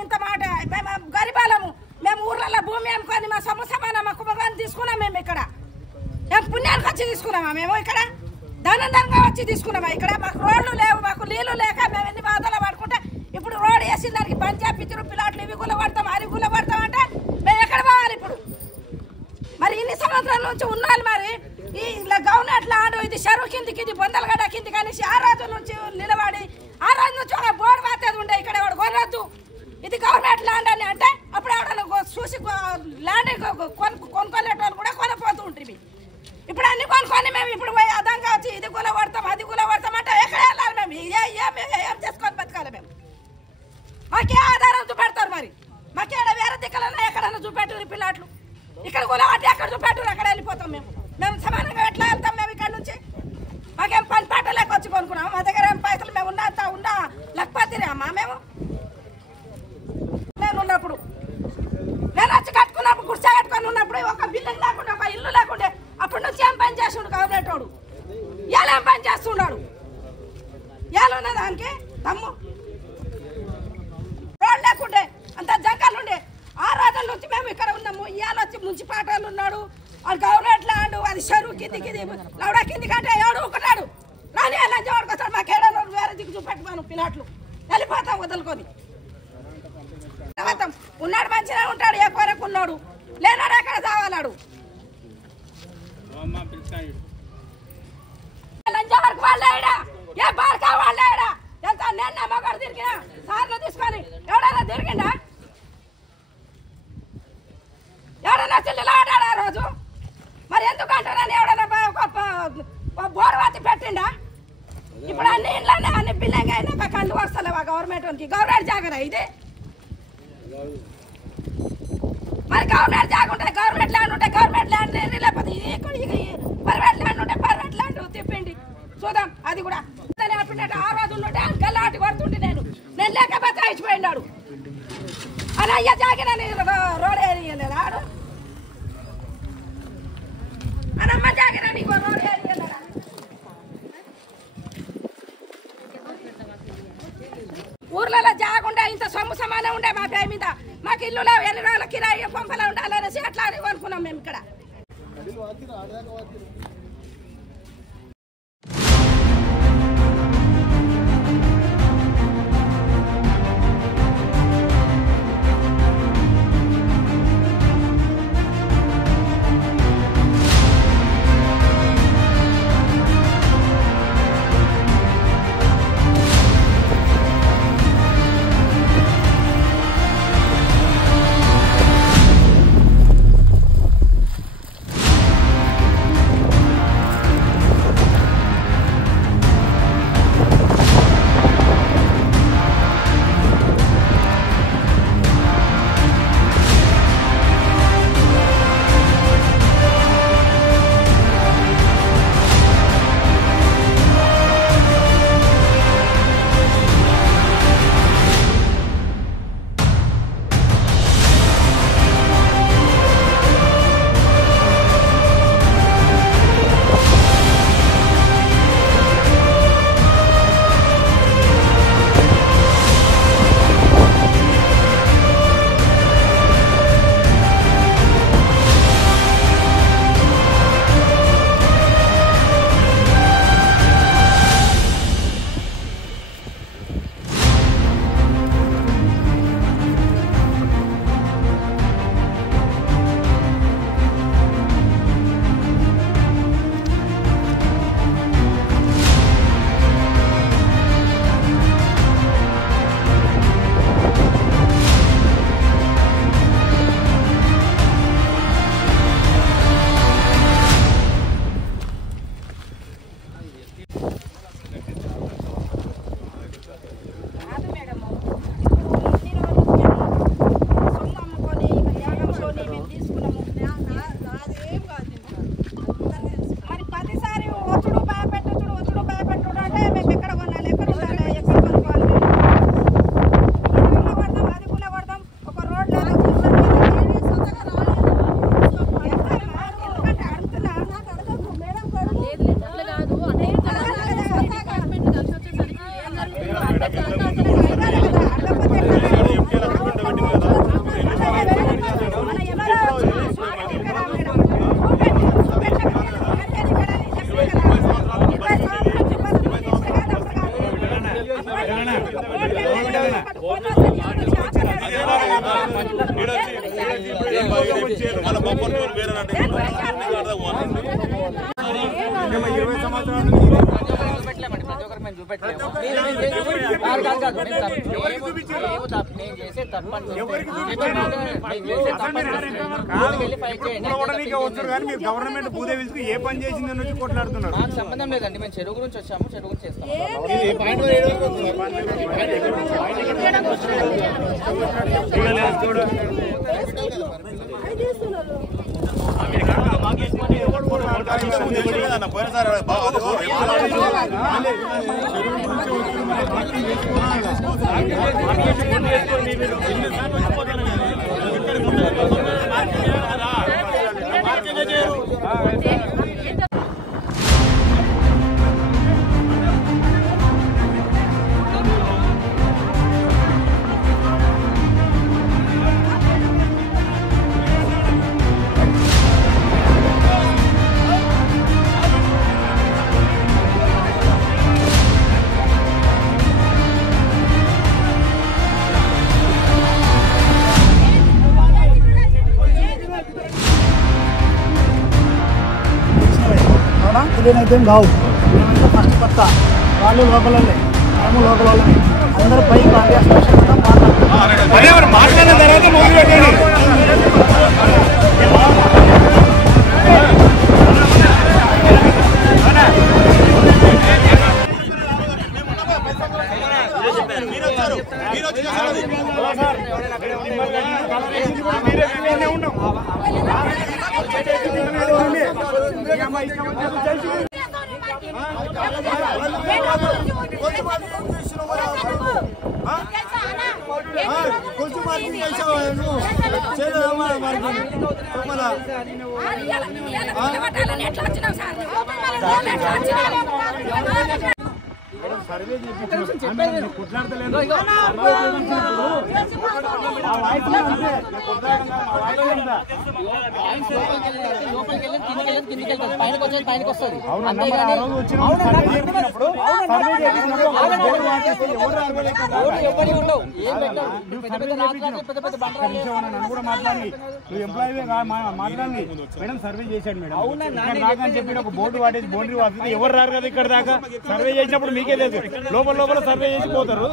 ఇంత మాట మేము గరిబాలము మేము ఊర్లలో భూమి అమ్ముకొని మా సొమ్ము మా కుటుంబాన్ని తీసుకున్నాం మేము ఇక్కడ మేము పుణ్యానికి వచ్చి తీసుకున్నామా మేము ఇక్కడ ధనంగా వచ్చి తీసుకున్నామా ఇక్కడ మాకు రోడ్లు లేవు మాకు నీళ్లు లేక మేము ఎన్ని బాధలు పడుకుంటే ఇప్పుడు రోడ్ వేసిన దానికి పంచాయతీ పిల్లాట్లు ఇవి గుల పడతాం అవి గుల పడతాం అంటే మేము ఎక్కడ పోవాలి ఇప్పుడు మరి ఇన్ని సంవత్సరాల నుంచి ఉన్నాను మరి ఈ గవర్నమెంట్ ల్యాండ్ ఇది చెరువు కిందికి ఇది బొందలగడ్డ కింది కలిసి ఆ రోజు నుంచి నిలబడి ఆ రోజు నుంచి ఒక బోర్డు మాతేది ఉండే ఇక్కడ ఎవడు కొనొద్దు ఇది గవర్నమెంట్ ల్యాండ్ అని అంటే అప్పుడు ఎవడన్నా చూసి ల్యాండ్ కొనుక్కోలేటోళ్ళు కూడా కొనపోతూ ఉంటుంది ఇప్పుడు అన్ని కొనుక్కొని మేము ఇప్పుడు పోయి అదంగా వచ్చి ఇది గుల పడతాం అది గుల పడతాం అంటే ఎక్కడ వెళ్ళాలి మేము ఏం చేసుకొని బతకాలి మేము మాకే ఆధారం చూపెడతారు మరి మాకేడ వేరే దిక్కలన్నా ఎక్కడన్నా చూపెట్టారు పిల్లట్లు ఇక్కడ గుల పట్టి ఎక్కడ చూపెట్టారు అక్కడ వెళ్ళిపోతాం మేము సమానంగా ఎట్లా వెళ్తాం మేము ఇక్కడ నుంచి మాకేం పని పాట లేక వచ్చి కొనుక్కున్నాం మా దగ్గర ఏం పైసలు మేము ఉన్నా లెక్కపతిరామా మేము నేను ఉన్నప్పుడు నేను వచ్చి కట్టుకున్నప్పుడు గుర్చా కట్టుకొని ఉన్నప్పుడు ఒక బిల్డింగ్ లేకుండా ఒక ఇల్లు లేకుండే అప్పటి నుంచి ఏం పని చేస్తుండు గవర్నమెంట్ వాడు ఇవాళ ఏం పని చేస్తున్నాడు ఇవాళ ఉన్న దానికి తమ్ము రోడ్ లేకుండే అంత జంగాలు ఉండే ఆ రోజుల నుంచి మేము ఇక్కడ ఉన్నాము ఇవాళ వచ్చి మున్సిపాలిటీ ఉన్నాడు అది గవర్నమెంట్ ల్యాండ్ అది చెరువు కిందికి లౌడా కిందికి అంటే ఎవడు ఒకటాడు రాని ఎలా జోడుకు వస్తాడు మాకు ఏడో వేరే దిక్కు చూపెట్టుకోను పిల్లట్లు వెళ్ళిపోతాం వదులుకొని ఉన్నాడు మంచిగా ఉంటాడు ఏ కొరకు ఉన్నాడు లేనాడు ఎక్కడ చావాలాడు లంజవరకు వాళ్ళేడా ఏ బాడకా వాళ్ళేడా ఎంత నేను మగాడు తిరిగినా సార్లు తీసుకొని ఎవడైనా తిరిగిండా ఎవడన్నా చిల్లులు ఆడాడు ఆ రోజు మరి ఎందుకంటారని ఎవడన్నా బోర్వాతి పెట్టిండా ఇప్పుడు అన్ని ఇంట్లోనే అన్ని బిల్డింగ్ అయినాక కండు వస్తలేవా గవర్నమెంట్ జాగరా ఇది మరి గవర్నమెంట్ జాగ ఉంటే గవర్నమెంట్ ల్యాండ్ ఉంటే గవర్నమెంట్ ల్యాండ్ లేకపోతే ప్రైవేట్ ల్యాండ్ ఉంటే ప్రైవేట్ ల్యాండ్ తిప్పిండి చూద్దాం అది కూడా ఆ రోజు ఉంటే గల్లాటి పడుతుంటే నేను లేకపోతే ఇచ్చిపోయినాడు అని అయ్యా జాగినని రోడ్ ఏరియలేదా ఆడు అనమ్మ జాగినని రోడ్ ఏరియలేదా ఊర్లలో జాగుండే ఇంత సొమ్ము సమానం ఉండే మా పేరు మీద మాకు ఇల్లులో ఎన్ని రోజుల కిరాయి పంపలా ఉండాలనేసి అట్లా అనుకున్నాం మేము ఇక్కడ గవర్నమెంట్ భూదేవికి ఏ పని చేసిందని వచ్చి కొట్లాడుతున్నారు. నాకు సంబంధం లేదండి, మేము చెరువు గురించి వచ్చాము, చెరువు గురించి చేస్తాము. ఇదేనైతే కావు, ఫస్ట్ కొత్త వాళ్ళు లోకల్ వాళ్ళే, మేము లోకల్ వాళ్ళని అందరూ పై కాంగ్రెస్ మాట్లాడిన తర్వాత మొదలు పెట్టండి. సర్వే మాట్లాడి మేడం సర్వే చేశాడు మేడం రాకని చెప్పి ఒక బోర్డు వాడేసి బౌండరీ వాడుతుంది. ఎవరు రారు కదా ఇక్కడ దాకా. సర్వే చేసినప్పుడు మీకే లేదు, లోపల లోపల సర్వే చేసి పోతారు.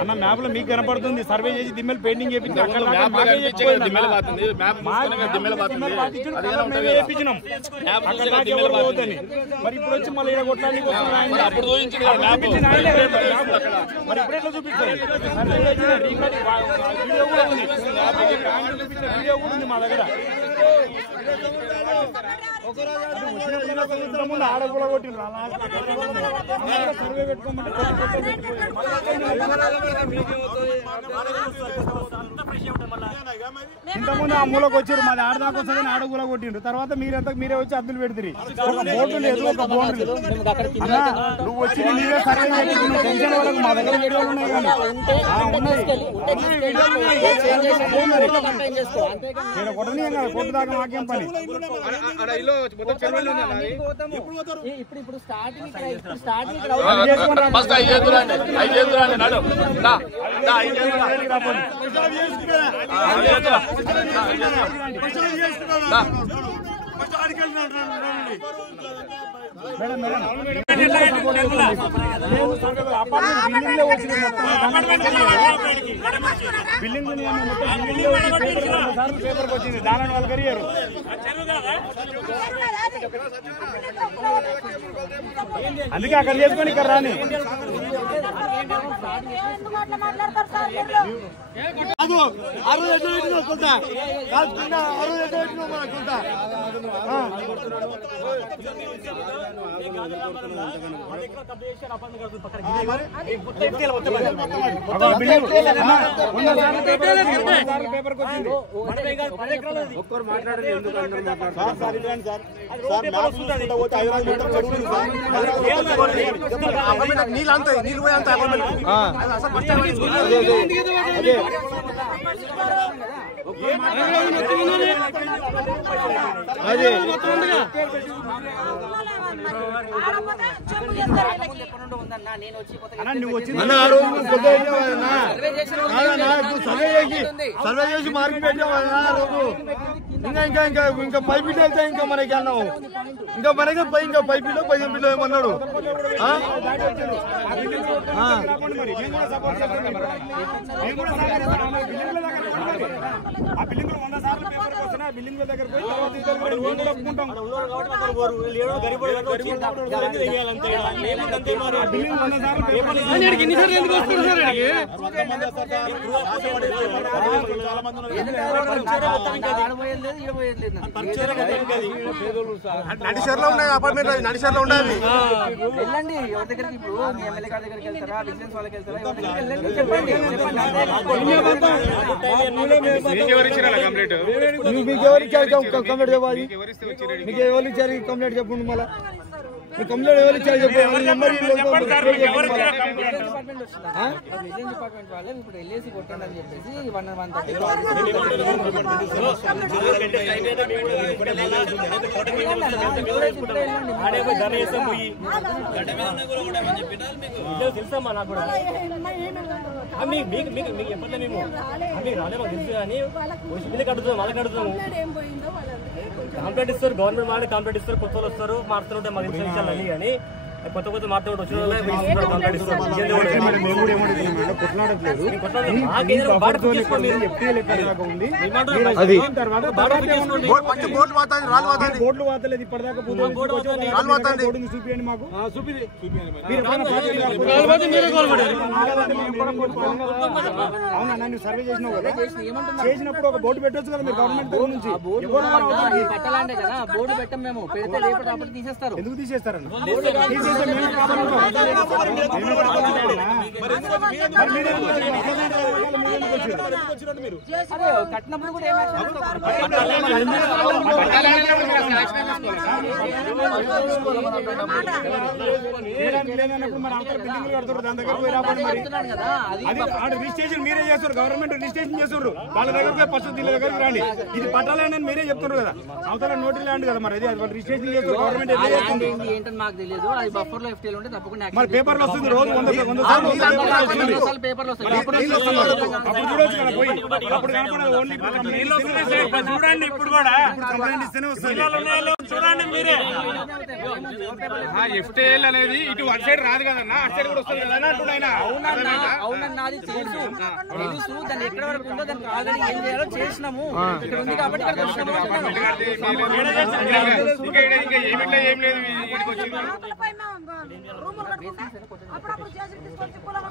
అన్న మ్యాప్ లో మీకు కనపడుతుంది, సర్వే చేసి దిమ్మలు పెయింటింగ్ చేపించి అక్కడ చేపించినాం. అక్కడ దాకా ఎవరు పోతుంది. మరి ఇప్పుడు వచ్చి మళ్ళీ ఇక్కడ కొట్టడానికి మరి ఇప్పుడు ఎట్లా చూపిస్తారు? వీడియో కూడా ఉంది మా దగ్గర. ముందు ఆడకూడ కొట్టిండ్రు సర్వే పెట్టుకోమంటే ఇంతకుముందు ఆ మూలకు వచ్చారు, మాది ఆడదాకా వస్తుందని ఆడకూల కొట్టిండ్రు. తర్వాత మీరే వచ్చి అద్దులు పెడుతుంది. ఒక బోర్డు లేదు, ఒక బౌండరీ. నువ్వు వచ్చి నీవే సర్వే చేయించిన టెన్షన్ వాళ్ళకి మా దగ్గర వీడియోలు ఉన్నాయి. కానీ నేను కొట్టని కొట్టు దాకా మాకేం పని. బిల్డింగ్ పేపర్కి వచ్చింది, దాని వాళ్ళు కరిగారు. అందుకే అక్కడ చేసుకొని ఇక్కడ రాని. పేపర్కి వచ్చింది. ఒక్కరు మాట్లాడండి. నీళ్ళు నీళ్ళు పోయేంత అదే సర్వే చేసి మార్కెట్ పెట్టావా రోజు ఇంకా పైపిట్ వెళ్తే ఇంకా మనకి అన్నావు ఇంకా మనకి ఇంకా పైపిలో 15 పిల్లలు ఏమన్నాడు ఆ బిల్డింగ్ 100 సార్లు పేపర్కి వస్తున్నా బిల్డింగ్ దగ్గర పోయి ఒప్పుకుంటాం నడిషర్లో ఉన్నాయి అపార్ట్మెంట్ నడిషర్లో ఉండాలి వెళ్ళండి ఎవరి దగ్గరికి ఇప్పుడు మీ ఎమ్మెల్యే గారి దగ్గరికి వెళ్తారా విజిలెన్స్ వాళ్ళకి వెళ్తారా వెళ్ళండి చెప్పండి మీకు ఎవరు ఇచ్చారు కంప్లైంట్ చెప్పాలి మీకు ఎవరు ఇచ్చారు కంప్లైంట్ చెప్పండి మళ్ళీ మీ కంప్లైంట్ ఎవరు ఇచ్చారు చెప్పండి డిపార్ట్మెంట్ వాళ్ళే ఇప్పుడు ఎల్ఏసి కొట్టండి అని చెప్పేసి 1 తెలుసమ్మా నాకు కూడా మీకు చెప్పట్లే మేము మీకు రాలే మాకు తెలుసు కానీ మీదకి అడుగుతాం వాళ్ళకి అడుగుతాము కంప్లైంట్ ఇస్తారు గవర్నమెంట్ వాళ్ళే కంప్లైంట్ ఇస్తారు కొత్త వాళ్ళు వస్తారు మారుతుంటే మాకు ఇన్సూరెన్స్ అని కానీ కొత్త కొత్త మాట్లాడు వచ్చిన కంప్లైంట్ ఇస్తారు బోర్డులు వాతలేదు ఇప్పటిదాకా చూపించండి మాకు అవునా నన్ను సర్వే చేసినావు కదా చేసినప్పుడు ఒక బోర్డు పెట్టొచ్చు కదా మీరు గవర్నమెంట్ నుంచి పెట్టాలంటే కదా బోర్డు పెట్టాం మేము పెడితే రేపటి రాబట్టి తీసేస్తారు ఎందుకు తీసేస్తారన్న కట్టినప్పుడు కూడా రిజిస్ట్రేషన్ మీరే చేస్తారు గవర్నమెంట్ రిజిస్ట్రేషన్ చేస్తారు వాళ్ళ దగ్గర ఫస్ట్ దీని దగ్గరికి రండి ఇది పట్టాలని మీరే చెప్తున్నారు కదా అవతల నోటి ల్యాండ్ కదా మరి అది రిజిస్ట్రేషన్ చేస్తారు గవర్నమెంట్ ఏంటని మాకు తెలియదు అది బఫర్ లో ఎఫ్టీఎల్ ఉంటే తప్పకుండా మరి పేపర్లు వస్తుంది రోజు 100 పేపర్లు వస్తాయి అప్పుడు చూడొచ్చు కదా పోయి అప్పుడు కనపడదు ఓన్లీ చూడండి ఇప్పుడు కూడా కంప్లైంట్ ఇస్తేనే వస్తుంది చూడండి మీరే ఎఫ్టీఎల్ అనేది ఇటు అటు సైడ్ రాదు కదన్నా అటు సైడ్ కూడా వస్తుంది కదా అంటున్నాయినా అవునన్నా అది తెలుసు దాన్ని ఎక్కడ వరకు ఉందో దానికి ఆల్రెడీ ఏం చేయాలో చేసినాము ఇక్కడ ఉంది కాబట్టి ఇక్కడ ఇంకా ఏం లేదు అప్పుడప్పుడు చేసి తీసుకొచ్చి పొలం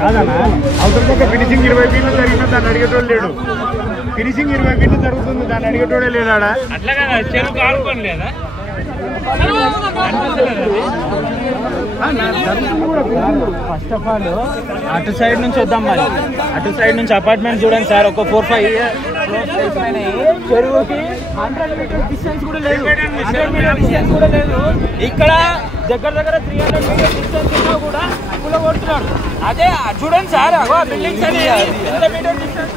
కాదన్నా అవతల పక్క ఫినిషింగ్ 20 ఫీట్లు జరిగినా దాన్ని అడిగేటోడు లేడు. ఫినిషింగ్ 20 ఫీట్లు జరుగుతుంది, దాన్ని అడిగేటోడే లేడా? అట్లా కదా చెరుకు ఆడుకోండి లేదా? ఫస్ట్ ఆఫ్ ఆల్ అటు సైడ్ నుంచి వద్దాం, మరి అటు సైడ్ నుంచి అపార్ట్మెంట్ చూడండి సార్. ఒక 4-5 చెరువుకి 100 మీటర్ డిస్టెన్స్ కూడా లేదు, 100 మీటర్ డిస్టెన్స్ కూడా లేదు. ఇక్కడ దగ్గర 300 మీటర్ డిస్టెన్స్ ఉన్నా కూడా కూడా కొడుతున్నాడు. అదే చూడండి సార్, బిల్డింగ్స్ అని 100 మీటర్ డిస్టెన్స్